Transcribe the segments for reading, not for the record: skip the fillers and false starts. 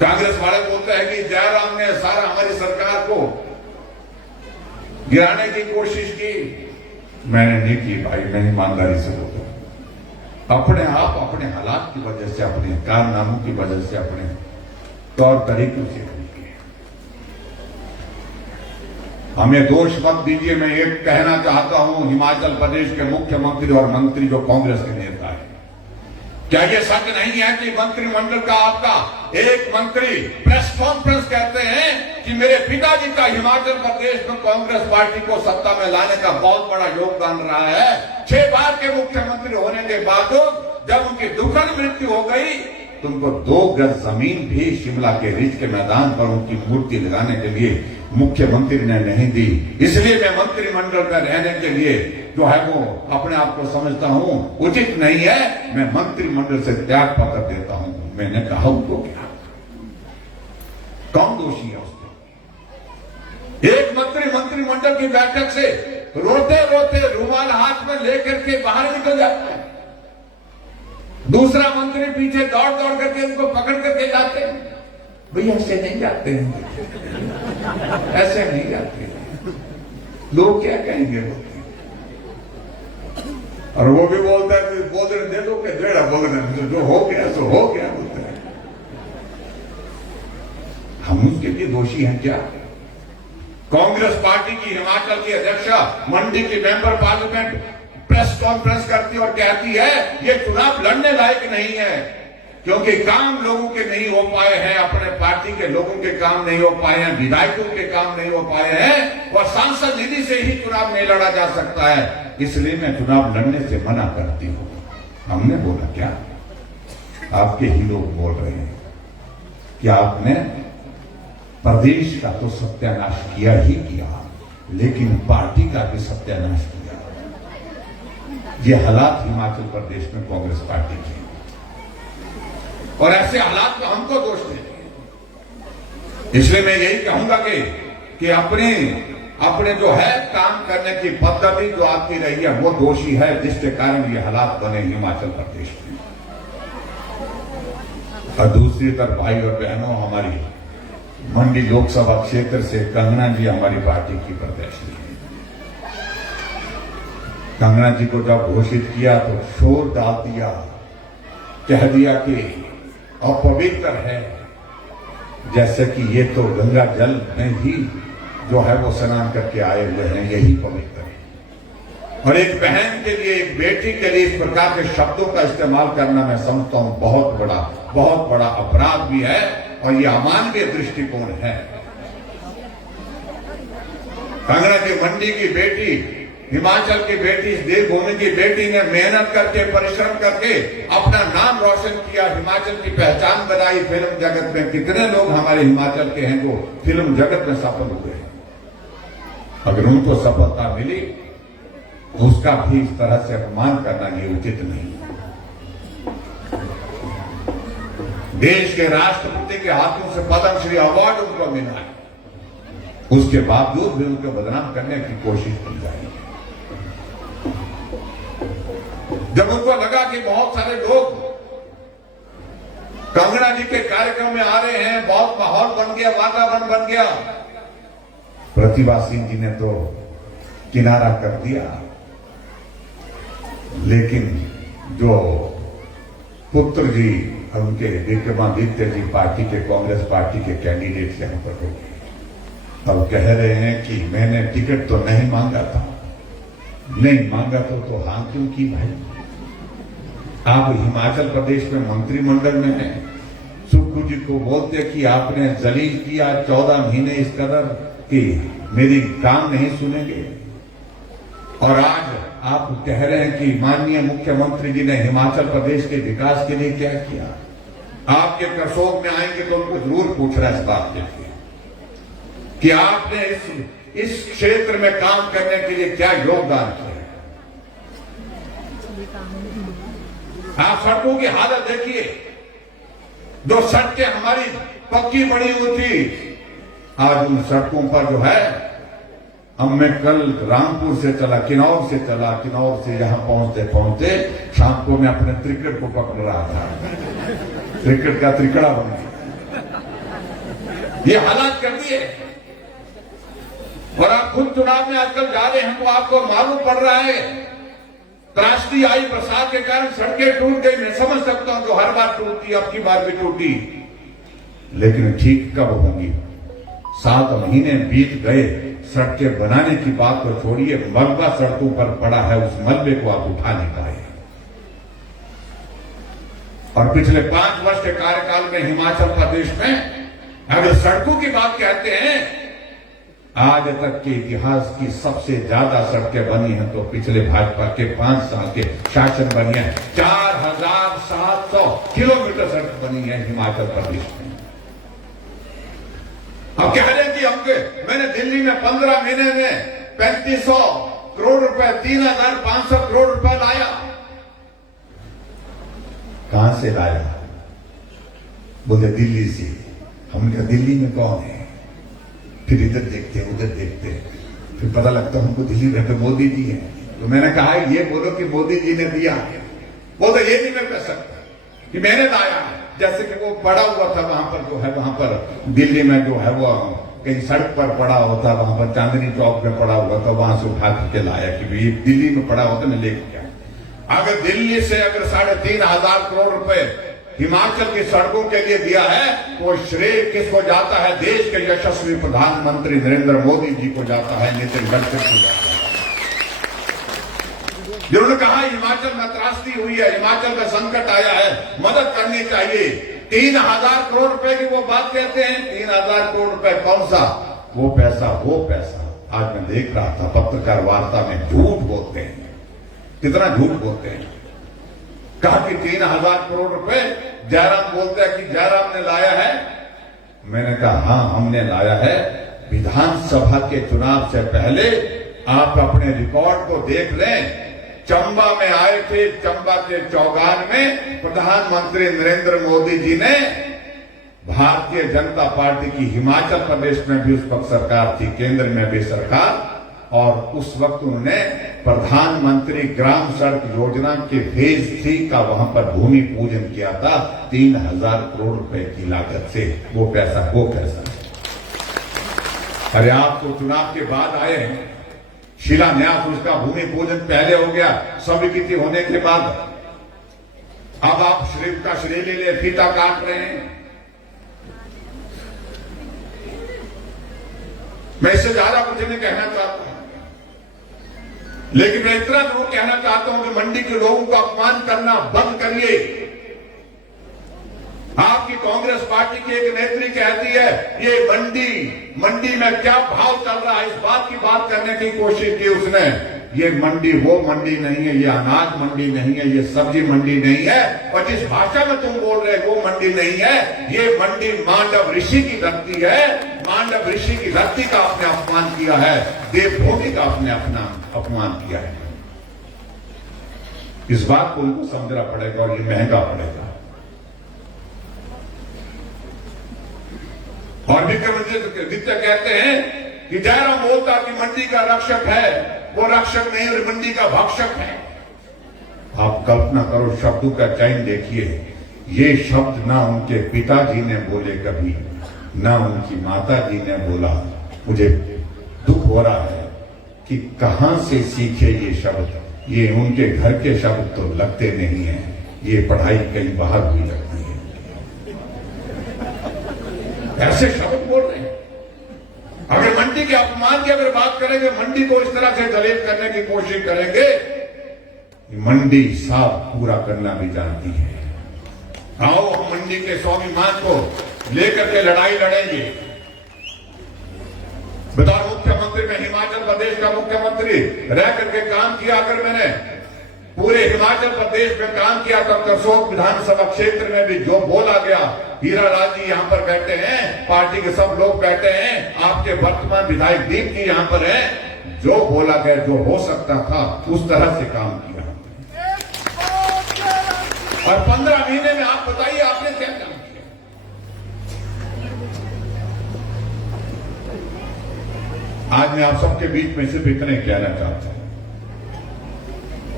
कांग्रेस वाले बोलते हैं कि जयराम ने सारा हमारी सरकार को गिराने की कोशिश की। मैंने नहीं की भाई, मैं ईमानदारी से बोलता हूं। अपने आप अपने हालात की वजह से, अपने कारनामों की वजह से, अपने तौर तरीकों से किए। हमें दोष मत दीजिए। मैं एक कहना चाहता हूं हिमाचल प्रदेश के मुख्यमंत्री और मंत्री जो कांग्रेस के नेता है, क्या ये सच नहीं है कि मंत्रिमंडल का आपका एक मंत्री प्रेस कॉन्फ्रेंस कहते हैं कि मेरे पिताजी का हिमाचल प्रदेश में कांग्रेस पार्टी को सत्ता में लाने का बहुत बड़ा योगदान रहा है। 6 बार के मुख्यमंत्री होने के बावजूद जब उनकी दुखद मृत्यु हो गई तो उनको 2 गज जमीन भी शिमला के रिज के मैदान पर उनकी मूर्ति लगाने के लिए मुख्यमंत्री ने नहीं दी। इसलिए मैं मंत्रिमंडल में रहने के लिए जो है वो अपने आप को समझता हूं उचित नहीं है। मैं मंत्रिमंडल से त्याग पत्र देता हूं। मैंने कहा उनको क्या, कौन दोषी है उसमें? एक मंत्रिमंडल की बैठक से रोते रोते रुमाल हाथ में लेकर के बाहर निकल जाता है। दूसरा मंत्री पीछे दौड़ दौड़ करके उनको पकड़ करके जाते हैं। भैया ऐसे नहीं जाते हैं, ऐसे नहीं जाते हैं। लोग क्या कहेंगे? और वो भी बोलता है, बोल रहे दे दो के डेढ़ा बोल रहे, जो हो गया सो हो गया बोलते हैं। हम उसके लिए दोषी हैं क्या? कांग्रेस पार्टी की हिमाचल की अध्यक्षा मंडी की मेंबर पार्लियामेंट प्रेस कॉन्फ्रेंस करती और कहती है ये चुनाव लड़ने लायक नहीं है क्योंकि काम लोगों के नहीं हो पाए हैं, अपने पार्टी के लोगों के काम नहीं हो पाए हैं, विधायकों के काम नहीं हो पाए हैं और सांसद निधि से ही चुनाव नहीं लड़ा जा सकता है, इसलिए मैं चुनाव लड़ने से मना करती हूं। हमने बोला क्या? आपके ही लोग बोल रहे हैं कि आपने प्रदेश का तो सत्यानाश किया ही किया, लेकिन पार्टी का भी सत्यानाश किया। ये हालात हिमाचल प्रदेश में कांग्रेस पार्टी के, और ऐसे हालात को हमको दोष देंगे। इसलिए मैं यही कहूंगा कि अपने जो है काम करने की पद्धति जो आपकी रही है वो दोषी है, जिसके कारण ये हालात बने हिमाचल प्रदेश में। और दूसरी तरफ भाई और बहनों, हमारी मंडी लोकसभा क्षेत्र से कंगना जी हमारी पार्टी की प्रत्याशी है। कंगना जी को जब घोषित किया तो शोर डाल दिया, कह दिया कि अपवित्र है, जैसे कि ये तो गंगा जल में ही जो है वो स्नान करके आए हुए हैं, यही पवित्र है। और एक बहन के लिए, एक बेटी के लिए इस प्रकार के शब्दों का इस्तेमाल करना मैं समझता हूं बहुत बड़ा अपराध भी है और ये अमानवीय दृष्टिकोण है। कंगना जी मंडी की बेटी, हिमाचल की बेटी, इस देवभूमि की बेटी ने मेहनत करके, परिश्रम करके अपना नाम रोशन किया, हिमाचल की पहचान बनाई फिल्म जगत में। कितने लोग हमारे हिमाचल के हैं जो फिल्म जगत में सफल हुए हैं। अगर उनको सफलता मिली तो उसका भी इस तरह से अपमान करना ये उचित नहीं। देश के राष्ट्रपति के हाथों से पद्मश्री अवार्ड उनको मिला है, उसके बावजूद भी उनको बदनाम करने की कोशिश की जाएगी। जब उनको लगा कि बहुत सारे लोग कंगना जी के कार्यक्रम में आ रहे हैं, बहुत माहौल बन गया, वातावरण बन गया, प्रतिभा सिंह जी ने तो किनारा कर दिया। लेकिन जो पुत्र जी और उनके विक्रमादित्य जी पार्टी के, कांग्रेस पार्टी के कैंडिडेट यहां पर हो गए, अब कह रहे हैं कि मैंने टिकट तो नहीं मांगा था। नहीं मांगा तो हां क्यों की भाई? आप हिमाचल प्रदेश में मंत्रिमंडल में हैं, सुक्खू जी को बोलते कि आपने जलील किया 14 महीने इस कदर कि मेरी काम नहीं सुनेंगे, और आज आप कह रहे हैं कि माननीय मुख्यमंत्री जी ने हिमाचल प्रदेश के विकास के लिए क्या किया। आपके करसोग में आएंगे तो उनको जरूर पूछ रहा है इस बात के लिए कि आपने इस क्षेत्र में काम करने के लिए क्या योगदान किया। आप सड़कों की हालत देखिए, जो सड़कें हमारी पक्की बनी हुई थी, आज उन सड़कों पर जो है, अब मैं कल रामपुर से चला, किन्नौर से चला, किन्नौर से यहां पहुंचते पहुंचते शाम को मैं अपने त्रिकट को पकड़ रहा था, त्रिकट का त्रिकड़ा बन गया। ये हालात कर दिए। और आप खुद चुनाव में आजकल जा रहे हैं तो आपको मालूम पड़ रहा है, त्रासदी आई बरसात के कारण, सड़कें टूट गई। मैं समझ सकता हूं जो हर बार टूटती, अब की बार भी टूटी, लेकिन ठीक कब होंगी? 7 महीने बीत गए, सड़कें बनाने की बात को छोड़िए, मलबा सड़कों पर पड़ा है, उस मलबे को आप उठा नहीं पाए। और पिछले 5 वर्ष के कार्यकाल में हिमाचल प्रदेश में अगर सड़कों की बात कहते हैं, आज तक के इतिहास की सबसे ज्यादा सड़कें बनी हैं तो पिछले भाजपा के 5 साल के शासन बनी है। 4700 किलोमीटर सड़क बनी है हिमाचल प्रदेश में। अब कह रहे हैं कि हमके, मैंने दिल्ली में 15 महीने में 3500 करोड़ रुपए, 3500 करोड़ रुपए लाया। कहां से लाया? बोले दिल्ली से। हमने कहा दिल्ली में कौन है? फिर इधर देखते हैं, उधर देखते हैं, फिर पता लगता हमको दिल्ली में तो मोदी जी हैं। तो मैंने कहा ये बोलो कि मोदी जी ने दिया, वो तो ये नहीं मैं कह सकता कि मैंने लाया। जैसे कि वो पड़ा हुआ था वहां पर, जो है वहां पर दिल्ली में जो है वो कहीं सड़क पर पड़ा होता, वहां पर चांदनी चौक में पड़ा हुआ था, वहां से उठा के लाया कि ये दिल्ली में पड़ा होता, मैं लेके गया। अगर दिल्ली से अगर 3500 करोड़ रुपए हिमाचल की सड़कों के लिए दिया है तो श्रेय किसको जाता है? देश के यशस्वी प्रधानमंत्री नरेंद्र मोदी जी को जाता है, नितिन गडकरी को जाता है। जिन्होंने कहा हिमाचल में त्रासदी हुई है, हिमाचल में संकट आया है, मदद करनी चाहिए। 3000 करोड़ रुपए की वो बात कहते हैं। 3000 करोड़ रुपए कौन सा? वो पैसा आज मैं देख रहा था पत्रकार वार्ता में, झूठ बोलते हैं, कितना झूठ बोलते हैं। कहा कि 3000 करोड़ रुपए जयराम बोलते हैं कि जयराम ने लाया है। मैंने कहा हां हमने लाया है। विधानसभा के चुनाव से पहले आप अपने रिकॉर्ड को देख लें। चंबा में आए थे, चंबा के चौगान में प्रधानमंत्री नरेंद्र मोदी जी ने, भारतीय जनता पार्टी की हिमाचल प्रदेश में भी उस वक्त सरकार थी, केंद्र में भी सरकार, और उस वक्त उन्होंने प्रधानमंत्री ग्राम सड़क योजना के फेज 3 का वहां पर भूमि पूजन किया था 3000 करोड़ रुपए की लागत से। वो पैसा अरे आप तो चुनाव के बाद आए हैं, शिलान्यास उसका भूमि पूजन पहले हो गया, स्वीकृति होने के बाद। अब आप श्रीफ का श्रेय ले ले, फीता काट रहे हैं। मैं इससे ज्यादा कुछ नहीं कहना चाहता, लेकिन मैं इतना जरूर कहना चाहता हूं कि मंडी के लोगों का अपमान करना बंद करिए। आपकी कांग्रेस पार्टी की एक नेत्री कहती है ये मंडी में क्या भाव चल रहा है, इस बात की बात करने की कोशिश की उसने। ये मंडी वो मंडी नहीं है, ये अनाज मंडी नहीं है, ये सब्जी मंडी नहीं है, और जिस भाषा में तुम बोल रहे हो वो मंडी नहीं है। ये मंडी मांडव ऋषि की धरती है। मांडव ऋषि की धरती का आपने अपमान किया है, देवभूमि का आपने अपना अपमान किया है। इस बात को उनको समझना पड़ेगा और ये महंगा पड़ेगा। और विक्रमादित्य कहते हैं कि जयराम बोलता कि मंडी का रक्षक है, वो रक्षक नहीं और मंडी का भक्षक है। आप कल्पना करो, शब्दों का चयन देखिए। ये शब्द ना उनके पिताजी ने बोले कभी, ना उनकी माता जी ने बोला। मुझे दुख हो रहा है कि कहां से सीखे ये शब्द। ये उनके घर के शब्द तो लगते नहीं है, ये पढ़ाई कहीं बाहर हुई लगती है। ऐसे शब्द बोल रहे हैं। अगर मंडी के अपमान की अगर बात करेंगे, मंडी को इस तरह से दलित करने की कोशिश करेंगे, मंडी साफ पूरा करना भी जानती है। आओ हम मंडी के स्वाभिमान को लेकर के लड़ाई लड़ेंगे। बतौर मुख्यमंत्री में हिमाचल प्रदेश का मुख्यमंत्री रह करके काम किया। अगर मैंने पूरे हिमाचल प्रदेश में काम किया तब करसोग विधानसभा क्षेत्र में भी जो बोला गया, हीरा लाल जी यहाँ पर बैठे हैं, पार्टी के सब लोग बैठे हैं, आपके वर्तमान विधायक दीप जी यहाँ पर है, जो बोला गया, जो हो सकता था उस तरह से काम किया। और 15 महीने में आप बताइए आपने क्या काम किया। आज मैं आप सबके बीच में सिर्फ इतने कहना चाहता हूं,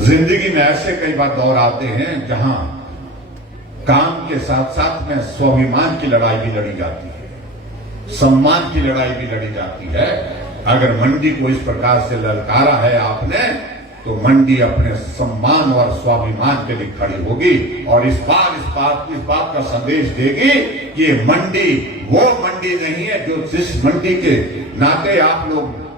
जिंदगी में ऐसे कई बार दौर आते हैं जहां काम के साथ साथ में स्वाभिमान की लड़ाई भी लड़ी जाती है। सम्मान की लड़ाई भी लड़ी जाती है। अगर मंडी को इस प्रकार से ललकारा है आपने, तो मंडी अपने सम्मान और स्वाभिमान के लिए खड़ी होगी और इस बात का संदेश देगी कि ये मंडी वो मंडी नहीं है जो जिस मंडी के नाते आप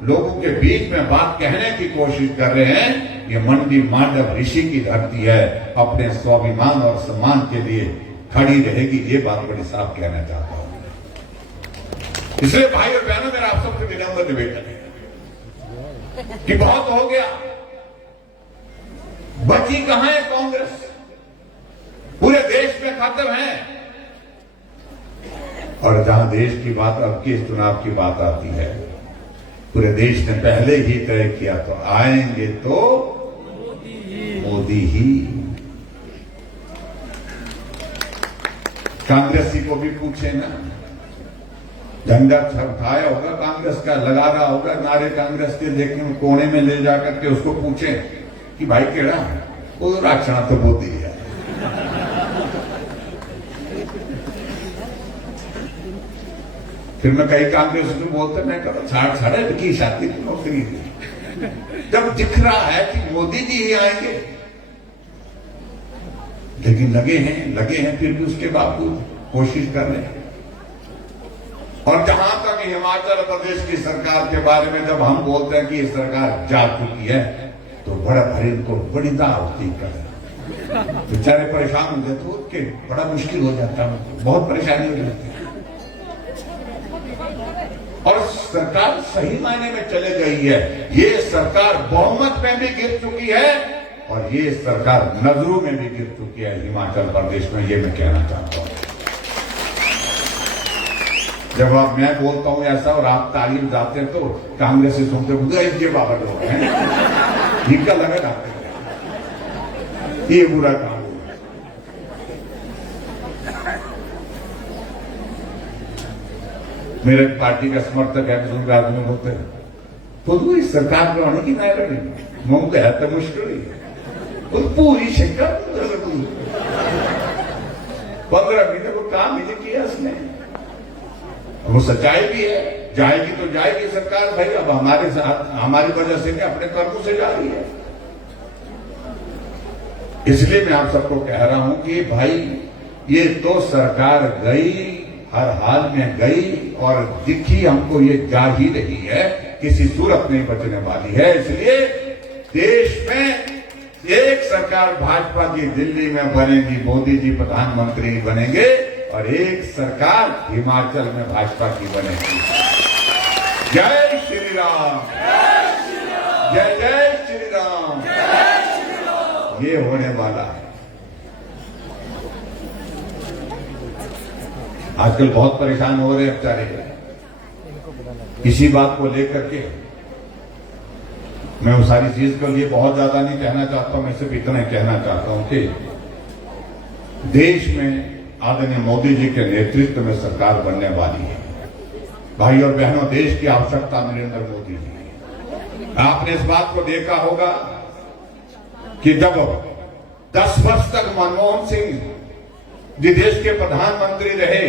लोगों के बीच में बात कहने की कोशिश कर रहे हैं। ये मंडी मांडव ऋषि की धरती है, अपने स्वाभिमान और सम्मान के लिए खड़ी रहेगी। ये बात बड़ी साफ कहना चाहता हूं। इसलिए भाई और बहनों, मेरा आप सबसे विनम्र निवेदन है कि बहुत हो गया, बची कहां है कांग्रेस? पूरे देश में खत्म है। और जहां देश की बात, अब के इस चुनाव की बात आती है, पूरे देश ने पहले ही तय किया, तो आएंगे तो मोदी ही। कांग्रेसी को भी पूछे ना, झंडा उठाया होगा कांग्रेस का, लगा रहा होगा नारे कांग्रेस के, लेकिन कोने में ले जाकर के उसको पूछे कि भाई केड़ा है, वो राक्षण तो मोदी है। फिर मैं कई कांग्रेस को बोलते, मैं कहा छाड़ छाड़े की शादी की नौकरी जब दिख रहा है कि मोदी जी ही आएंगे, लेकिन लगे हैं फिर भी उसके बावजूद कोशिश कर रहे हैं। और जहां तक हिमाचल प्रदेश की सरकार के बारे में जब हम बोलते हैं कि ये सरकार जा चुकी है, तो बड़ा भारी इनको बड़ी दावती कर बेचारे परेशान हो जाते, तो उसके बड़ा मुश्किल हो जाता है, बहुत परेशानी हो जाती है। और सरकार सही मायने में चले गई है। ये सरकार बहुमत में भी गिर चुकी है और ये सरकार नजरों में भी गिर चुकी है हिमाचल प्रदेश में, ये मैं कहना चाहता हूं। जब आप मैं बोलता हूं ऐसा और आप तालीम जाते हैं, तो कांग्रेस से सुनते ये बाबा लोग हैं, इनका लगा जाते हैं ये बुरा काम। मेरे पार्टी का समर्थक है, बुजुर्ग आदमी होते हैं, तो इस सरकार को आने की ना लगे मुंह है तो मुश्किल ही है। पूरी शिक्षा 15 महीने को काम ही नहीं किया उसने। वो सच्चाई भी है, जाएगी तो जाएगी सरकार भाई, अब हमारे साथ हमारी वजह से नहीं, अपने कर्मों से जा रही है। इसलिए मैं आप सबको कह रहा हूं कि भाई ये तो सरकार गई, हर हाल में गई और दिखी हमको ये जा ही रही है, किसी सूरत नहीं बचने वाली है। इसलिए देश में एक सरकार भाजपा की दिल्ली में बनेगी, मोदी जी प्रधानमंत्री बनेंगे, और एक सरकार हिमाचल में भाजपा की बनेगी। जय श्री राम, जय जय श्री राम। ये होने वाला है। आजकल बहुत परेशान हो रहे हैं बेचारे इसी बात को लेकर के। मैं उस सारी चीज के लिए बहुत ज्यादा नहीं कहना चाहता हूं, मैं सिर्फ इतना कहना चाहता हूं कि देश में आदरणीय मोदी जी के नेतृत्व में सरकार बनने वाली है। भाई और बहनों, देश की आवश्यकता नरेंद्र मोदी जी। आपने इस बात को देखा होगा कि जब 10 वर्ष तक मनमोहन सिंह जी देश के प्रधानमंत्री रहे,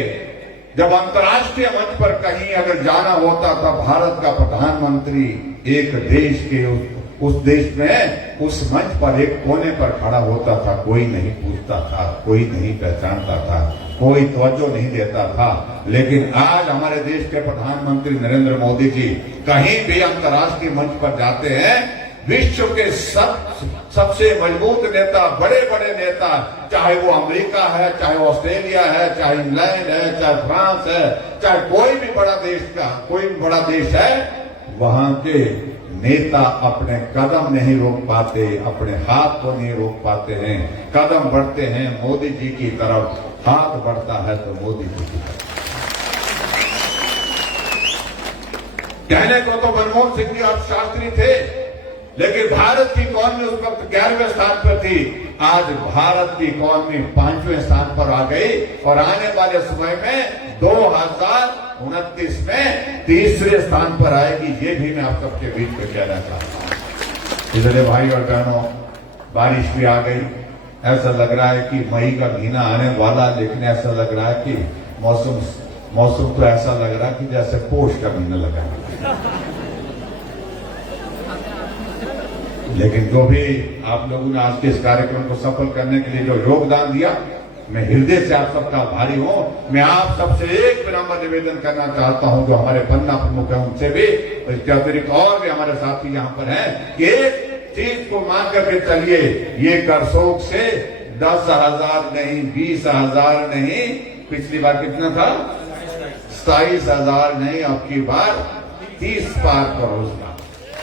जब अंतर्राष्ट्रीय मंच पर कहीं अगर जाना होता था, भारत का प्रधानमंत्री एक देश के उस देश में उस मंच पर एक कोने पर खड़ा होता था, कोई नहीं पूछता था, कोई नहीं पहचानता था, कोई तवज्जो नहीं देता था। लेकिन आज हमारे देश के प्रधानमंत्री नरेंद्र मोदी जी कहीं भी अंतर्राष्ट्रीय मंच पर जाते हैं, विश्व के सबसे मजबूत नेता, बड़े बड़े नेता, चाहे वो अमेरिका है, चाहे ऑस्ट्रेलिया है, चाहे इंग्लैंड है, चाहे फ्रांस है, चाहे कोई भी बड़ा देश है, वहां के नेता अपने कदम नहीं रोक पाते, अपने हाथ को नहीं रोक पाते हैं। कदम बढ़ते हैं मोदी जी की तरफ, हाथ बढ़ता है तो मोदी जी की तरफ। कहने को तो मनमोहन सिंह जी अर्थशास्त्री थे, लेकिन भारत की इकॉनमी उस वक्त 11वें स्थान पर थी। आज भारत की इकॉनमी 5वें स्थान पर आ गई और आने वाले समय में 2029 में 3रे स्थान पर आएगी। ये भी मैं आप सबके बीच में कहना चाहता हूं। इसलिए भाई और बहनों, बारिश भी आ गई, ऐसा लग रहा है कि मई का महीना आने वाला, लेकिन ऐसा लग रहा है कि मौसम मौसम तो ऐसा लग रहा कि जैसे पोष का महीना लगा। लेकिन जो भी आप लोगों ने आज के इस कार्यक्रम को सफल करने के लिए जो योगदान दिया, मैं हृदय से आप सबका आभारी हूं। मैं आप सबसे एक विनम्र निवेदन करना चाहता हूं, जो हमारे पन्ना प्रमुख हैं उनसे भी, इसके अतिरिक्त और भी हमारे साथी यहाँ पर हैं, कि एक चीज को मान करके चलिए, ये करसोग से 10,000 नहीं, 20,000 नहीं, पिछली बार कितना था, 27,000 नहीं, अब की बार 30 पार करो उसका।